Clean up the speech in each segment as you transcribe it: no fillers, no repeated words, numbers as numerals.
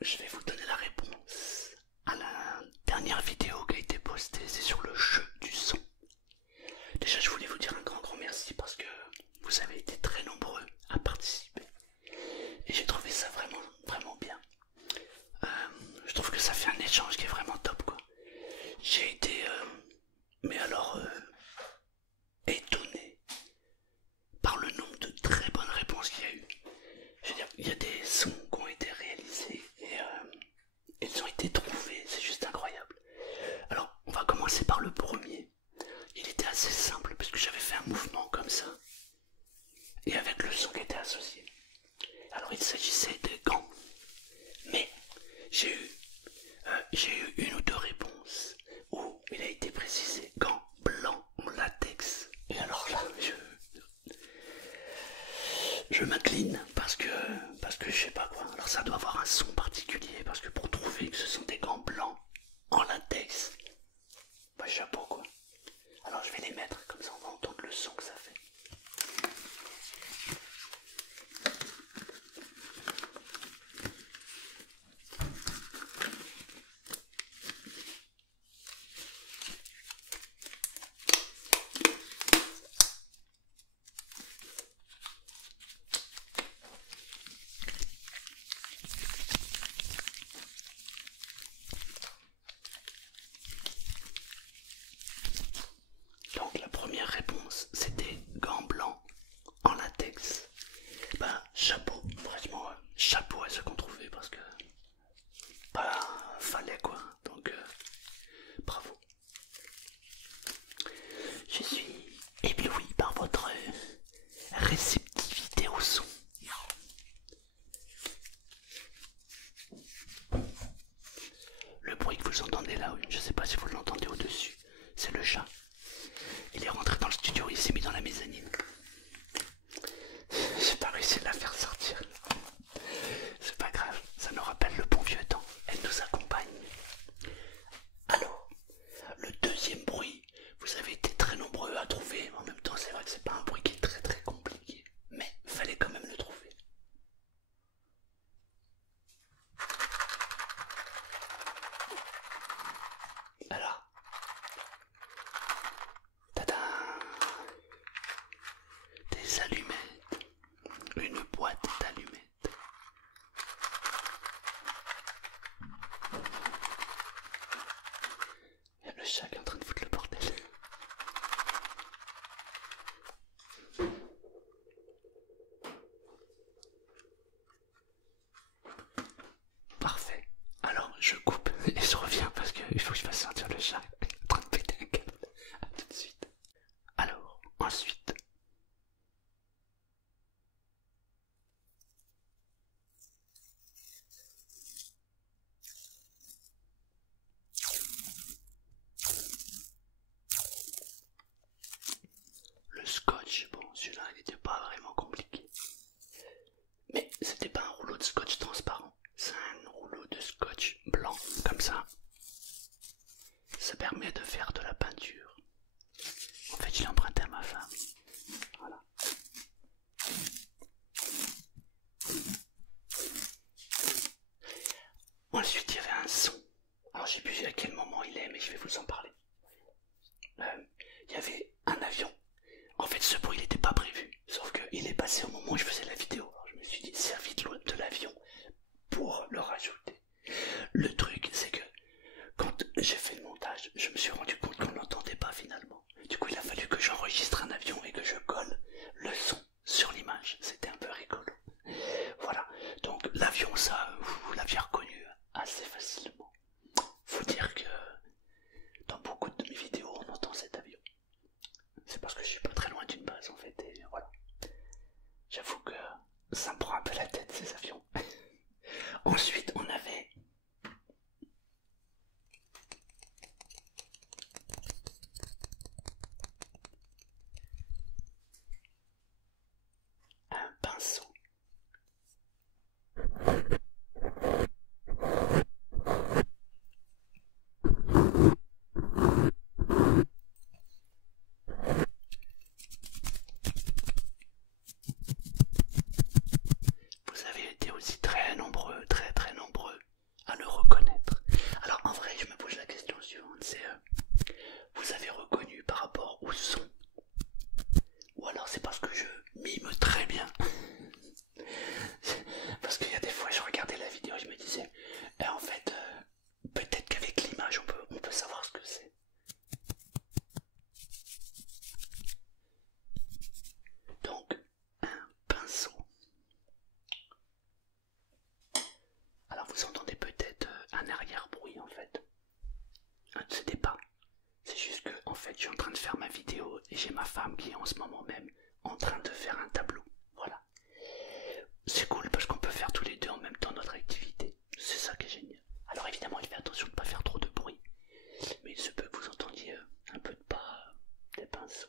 je vais vous donner la réponse à la dernière vidéo qui a été postée, c'est sur le jeu du son. Déjà, je voulais vous dire un grand merci parce que vous avez été très nombreux à participer. Et j'ai trouvé ça vraiment bien. Je trouve que ça fait un échange qui est vraiment top quoi. J'ai été, mais alors, étonné par le nombre de très bonnes réponses qu'il y a eu. Je veux dire, il y a des sons qui ont été réalisés et ils ont été trouvés, c'est juste incroyable. Alors, on va commencer par le premier. Il était assez simple parce que j'avais fait un mouvement comme ça et avec le son qui était associé. Alors, il s'agissait des gants, mais j'ai eu une ou deux réponses où il a été précisé gants blancs en latex. Et alors là, je m'incline parce que je sais pas quoi. Alors ça doit avoir un son particulier parce que pour trouver que ce sont des gants blancs en latex, bah chapeau quoi. Alors je vais les mettre comme ça on va entendre le son que ça fait. Donc la première réponse c'était gants blancs en latex. Bah chapeau, franchement chapeau à ceux qu'on trouvait parce que bah fallait quoi. Donc bravo. Je suis ébloui par votre réceptivité au son. Le bruit que vous entendez là, je sais pas si vous l'entendez au-dessus, c'est le chat. Il est rentré dans le studio, il s'est mis dans la mezzanine. J'ai pas réussi à la faire sortir. C'est pas grave, ça nous rappelle le bon vieux temps. Elle nous accompagne. Alors, le deuxième bruit, vous avez été très nombreux à trouver. En même temps, c'est vrai que c'est pas un bruit qui est très compliqué. Mais fallait quand même le trouver. Alors, tada! Des allumettes. Une boîte d'allumettes. Il y a le chat qui est en train de foutre le bordel. Parfait. Alors je coupe et je reviens parce qu'il faut que je fasse sortir le chat. Il est en train de péter un câble. A tout de suite. Alors, ensuite. Le scotch, bon celui-là il n'était pas vraiment compliqué. Mais c'était pas un rouleau de scotch transparent. C'est un rouleau de scotch blanc, comme ça. Ça permet de faire de la peinture. En fait, je l'ai emprunté à ma femme. Voilà. Ensuite, il y avait un son. Alors, je sais plus à quel moment il est, mais je vais vous en parler. Il y avait un avion. En fait, ce bruit n'était pas prévu. Sauf qu'il est passé au moment où je faisais la vidéo. Alors, je me suis dit, servi de l'avion pour le rajouter. Le truc, c'est que quand j'ai fait le montage, je me suis rendu compte qu'on n'entendait pas finalement. Du coup, il a fallu que j'enregistre un avion et que je colle le son sur l'image. C'était un peu rigolo. Voilà. Donc, l'avion, ça, vous l'aviez reconnu assez facilement. Faut dire que dans beaucoup de mes vidéos, on entend cet avion. C'est parce que je suis pas très loin d'une base en fait. Et voilà. J'avoue que ça me prend un peu la tête ces avions. Ensuite, on avait un pinceau. Vous avez été aussi très nombreux un arrière-bruit en fait. C'était pas. C'est juste que en fait je suis en train de faire ma vidéo et j'ai ma femme qui est en ce moment même en train de faire un tableau. Voilà. C'est cool parce qu'on peut faire tous les deux en même temps notre activité. C'est ça qui est génial. Alors évidemment il fait attention de ne pas faire trop de bruit. Mais il se peut que vous entendiez un peu de pas des pinceaux.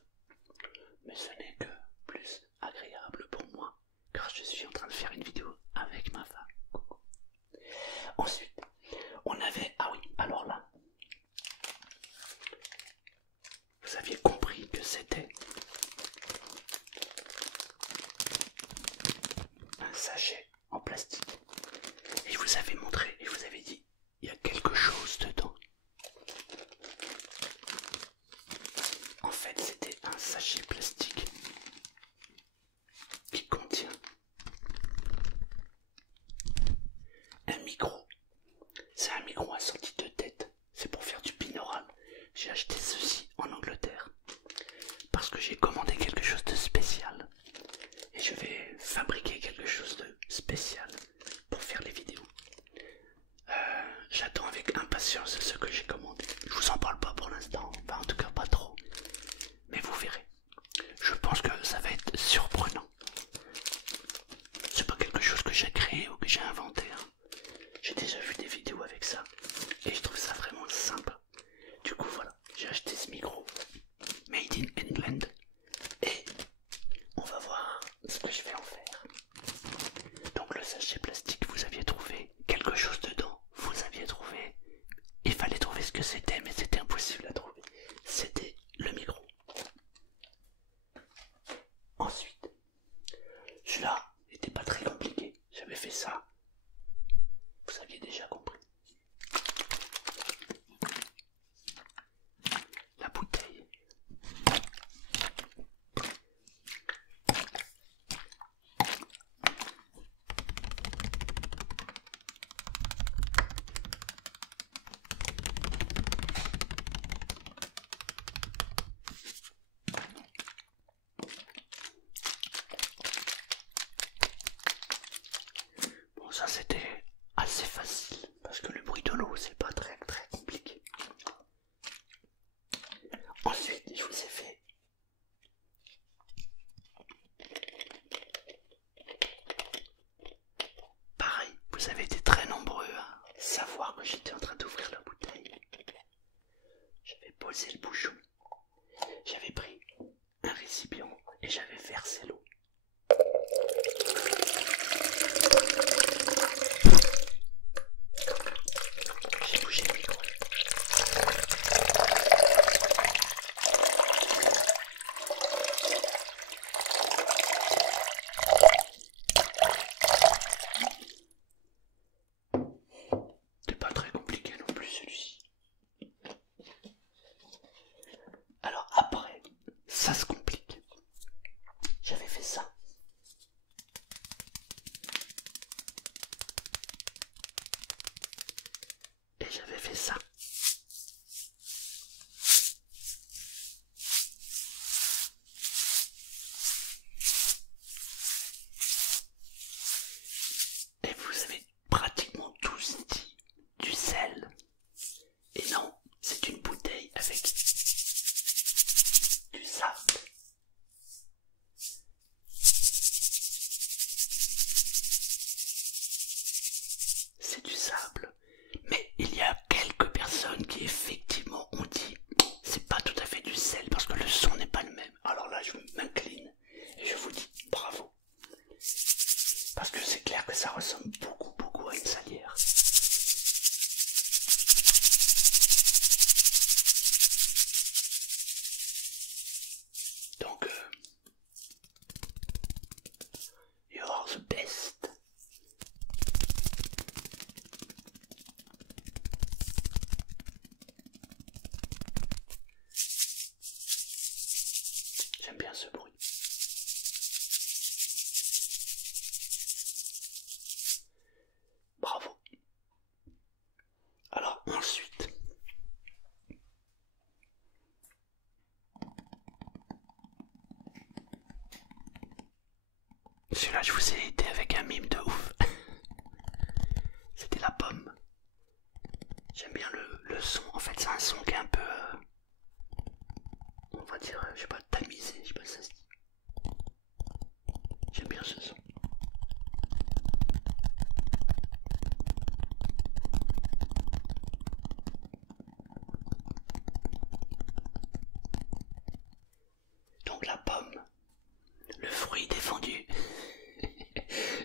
Mais ce n'est que plus agréable pour moi car je suis en train de faire une vidéo avec ma femme. Coucou. Ensuite, on avait... Ah oui, alors là, vous aviez compris que c'était un sachet en plastique. Et je vous avais montré, et je vous avais dit, il y a quelque chose dedans. En fait, c'était un sachet plastique qui contient un micro. C'est un micro à sortie de tête. C'est pour faire du binaural. J'ai acheté ceci en Angleterre parce que j'ai commandé quelque chose de spécial et je vais fabriquer quelque chose de spécial pour faire les vidéos. J'attends avec impatience ce que j'ai commandé. Je vous en parle pas pour l'instant, enfin en tout cas pas trop, mais vous verrez. Je pense que ça va être surprenant. C'est pas quelque chose que j'ai créé ou que j'ai inventé. J'ai déjà vu des vidéos avec ça et je trouve ça vraiment sympa. Du coup voilà, j'ai acheté ce micro Made in England et on va voir ce que je vais en faire. Donc le sachet plastique, vous aviez trouvé quelque chose dedans, vous aviez trouvé, il fallait trouver ce que c'était mais c'était impossible à trouver. C'était le micro. Ensuite, celui-là n'était pas très compliqué, j'avais fait ça, vous aviez déjà compris. La bouteille. Bon, ça c'était assez facile parce que le bruit de l'eau c'est pas très compliqué. Ensuite, je vous ai fait pareil, vous avez été très nombreux à savoir que j'étais en train d'ouvrir la bouteille. J'avais posé le bouchon, j'avais pris un récipient et j'avais versé l'eau. J'ai bougé le micro. C'est pas très compliqué non plus celui-ci. Alors après, ça se complique. J'avais fait ça. Et j'avais fait ça. Et vous avez pratiquement tous dit du sel. Et non, c'est une bouteille avec du sable. C'est du sable. Mais il y a quelques personnes qui effectivement ont dit c'est pas tout à fait du sel parce que le son n'est pas le même. Alors là je m'incline et je vous dis bravo. Parce que c'est clair que ça ressemble beaucoup à une salière. Donc you're the best. J'aime bien ce bruit. Bravo. Alors ensuite, celui-là je vous ai aidé avec un mime de ouf. C'était la pomme. J'aime bien le son. En fait, c'est un son qui est un peu, on va dire, je sais pas, tamisé, je sais pas si ça se dit. J'aime bien ce son. Donc la pomme, le fruit défendu.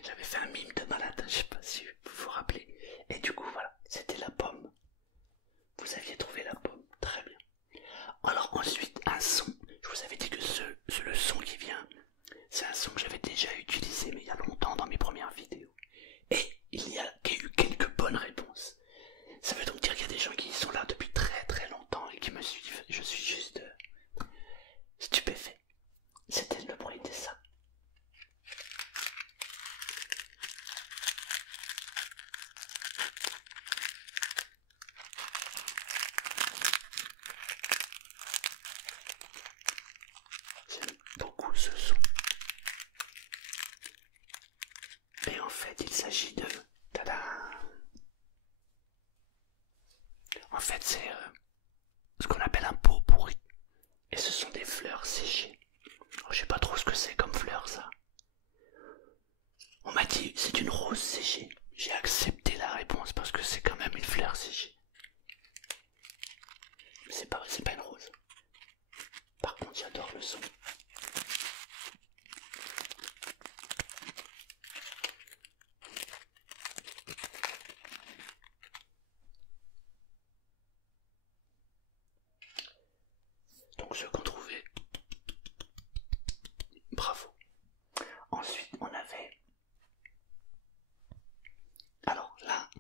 J'avais fait un mime de malade, je sais pas si vous vous rappelez. Et du coup, voilà, c'était la pomme. Vous aviez trouvé la pomme, très bien. Alors ensuite, un son. Je vous avais dit que le son qui vient, c'est un son que j'avais déjà utilisé, mais il y a longtemps dans mes premières vidéos. Et il y a eu quelques bonnes réponses. Ça veut donc dire qu'il y a des gens qui sont là depuis très très longtemps et qui me suivent. Je suis juste stupéfait. C'était le bruit de ça. J'aime beaucoup ce son. Et en fait, il s'agit de... Tada! En fait, c'est ce qu'on appelle un pot pourri. Et ce sont des fleurs séchées. Alors, je sais pas trop ce que c'est comme fleur, ça. On m'a dit, c'est une rose séchée. J'ai accepté la réponse parce que c'est quand même une fleur séchée. C'est pas une rose. Par contre, j'adore le son. Donc ceux qu'on trouvait, bravo. Ensuite, on avait... Alors là...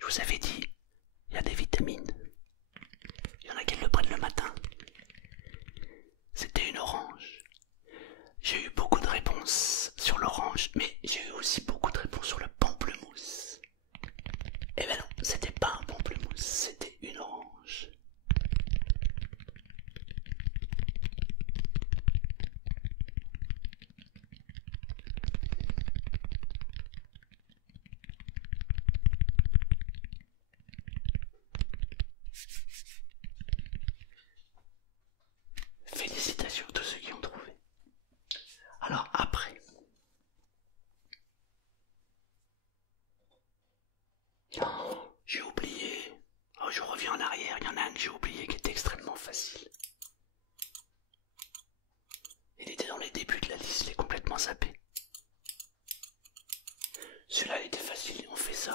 Je vous avais dit, il y a des vitamines. Il y en a qui le prennent le matin. C'était une orange. J'ai eu beaucoup de réponses sur l'orange, mais j'ai eu aussi beaucoup de réponses sur le pamplemousse. Eh ben non, c'était pas un pamplemousse, c'était une orange. Félicitations à tous ceux qui ont trouvé. Alors après, oh, j'ai oublié. Oh, je reviens en arrière, il y en a un que j'ai oublié qui était extrêmement facile. Il était dans les débuts de la liste, il est complètement zappé. Celui-là il était facile, on fait ça.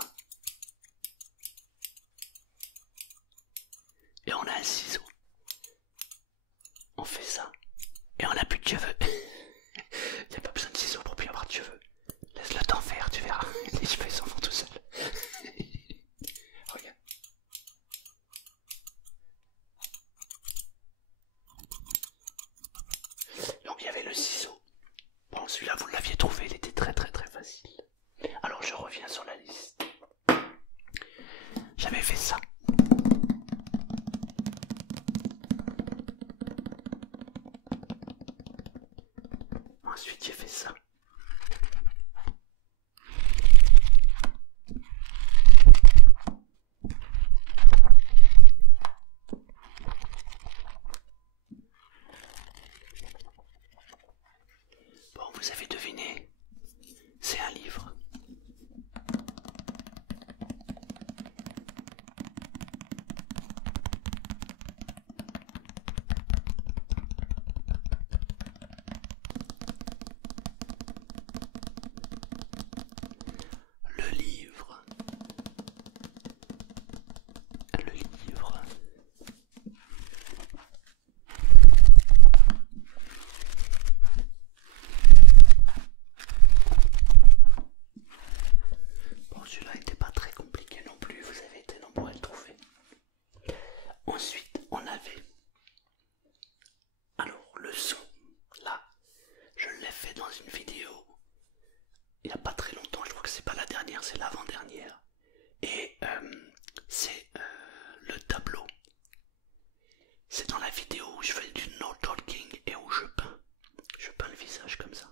Et on a un ciseau. On fait ça. Et on n'a plus de cheveux. Il n'y a pas besoin de ciseaux pour plus avoir de cheveux. Laisse le temps faire, tu verras. Les cheveux ils s'en vont tout seuls. Regarde. Donc il y avait le ciseau. Bon, celui-là vous l'aviez trouvé, il était très très très facile. Alors je reviens sur la liste. J'avais fait ça. Ensuite j'ai fait ça. Bon, vous avez deviné, c'est un livre. Le livre. Le livre. Bon, celui-là n'était pas très compliqué non plus, vous avez été nombreux à le trouver. Ensuite, on avait... Alors, le son, là, je l'ai fait dans une vidéo il n'y a pas très longtemps, je crois que c'est pas la dernière, c'est l'avant-dernière. Et c'est le tableau. C'est dans la vidéo où je fais du no talking et où je peins. Je peins le visage comme ça.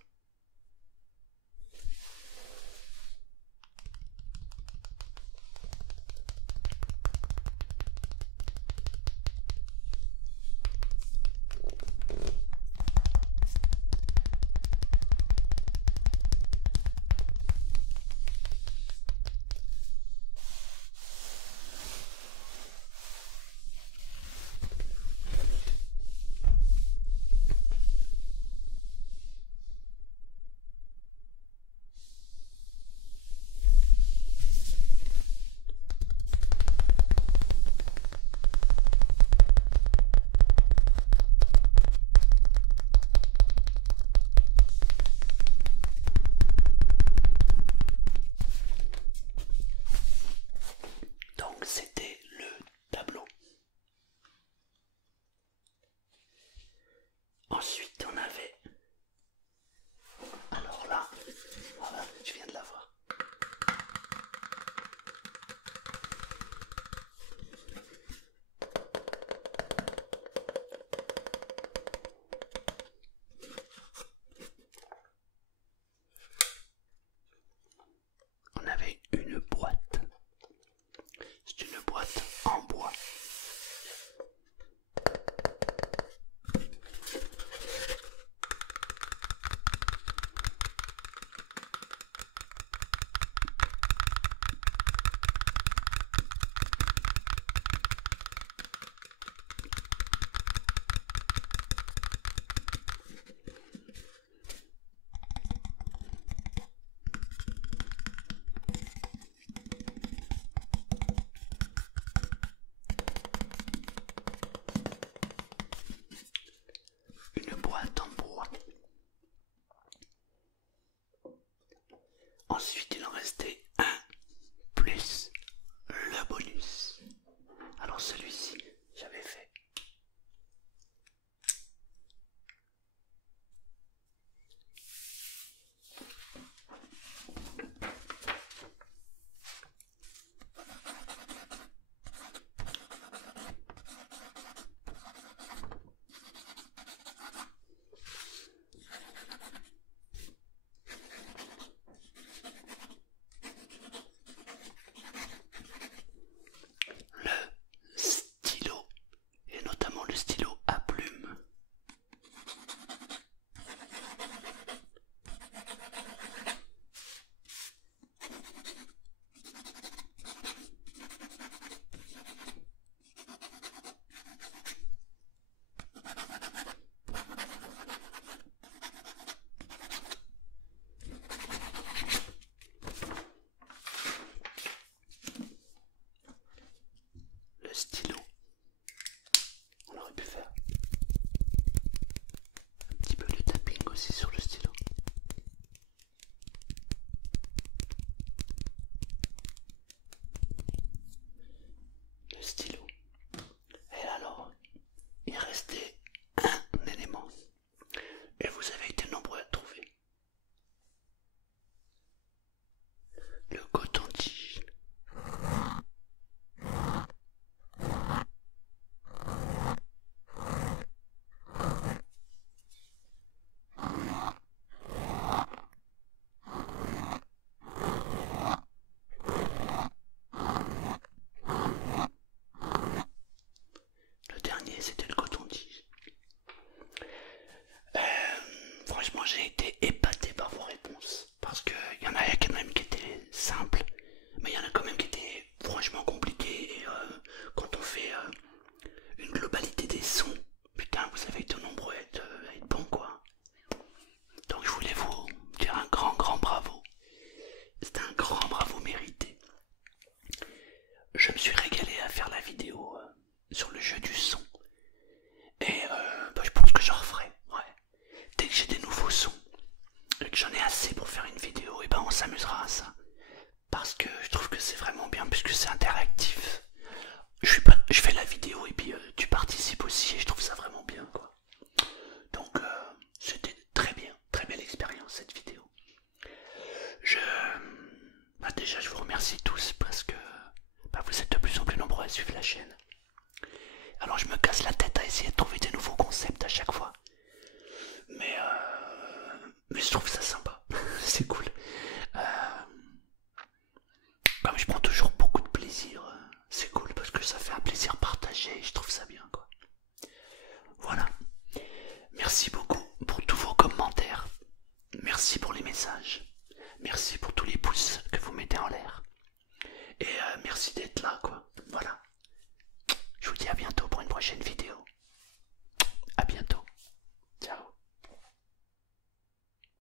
été épaté par vos réponses. Parce qu'il y en a quand même qui étaient simples, mais il y en a quand même qui étaient franchement compliqués. Et quand on fait une globalité des sons, putain, vous avez été nombreux à être bons, quoi. Donc je voulais vous dire un grand bravo. C'est un grand bravo mérité. Je me suis régalé à faire la vidéo sur le jeu du son. Et bah, je pense que j'en referai. Ouais. Dès que j'ai des nouveaux sons et que j'en ai assez pour faire une vidéo, et ben on s'amusera à ça. Parce que je trouve que c'est vraiment bien puisque c'est interactif. Je fais la vidéo et puis tu participes aussi et je trouve ça vraiment bien, quoi. Donc c'était très belle expérience cette vidéo. Je bah, déjà je vous remercie tous parce que bah, vous êtes de plus en plus nombreux à suivre la chaîne. Alors je me casse la tête à essayer de trouver des nouveaux concepts à chaque fois. Mais je trouve ça sympa. C'est cool. Comme je prends toujours beaucoup de plaisir, c'est cool parce que ça fait un plaisir partagé et je trouve ça bien, quoi. Voilà. Merci beaucoup pour tous vos commentaires. Merci pour les messages. Merci pour tous les pouces que vous mettez en l'air. Et merci d'être là, quoi. Voilà. Je vous dis à bientôt pour une prochaine vidéo.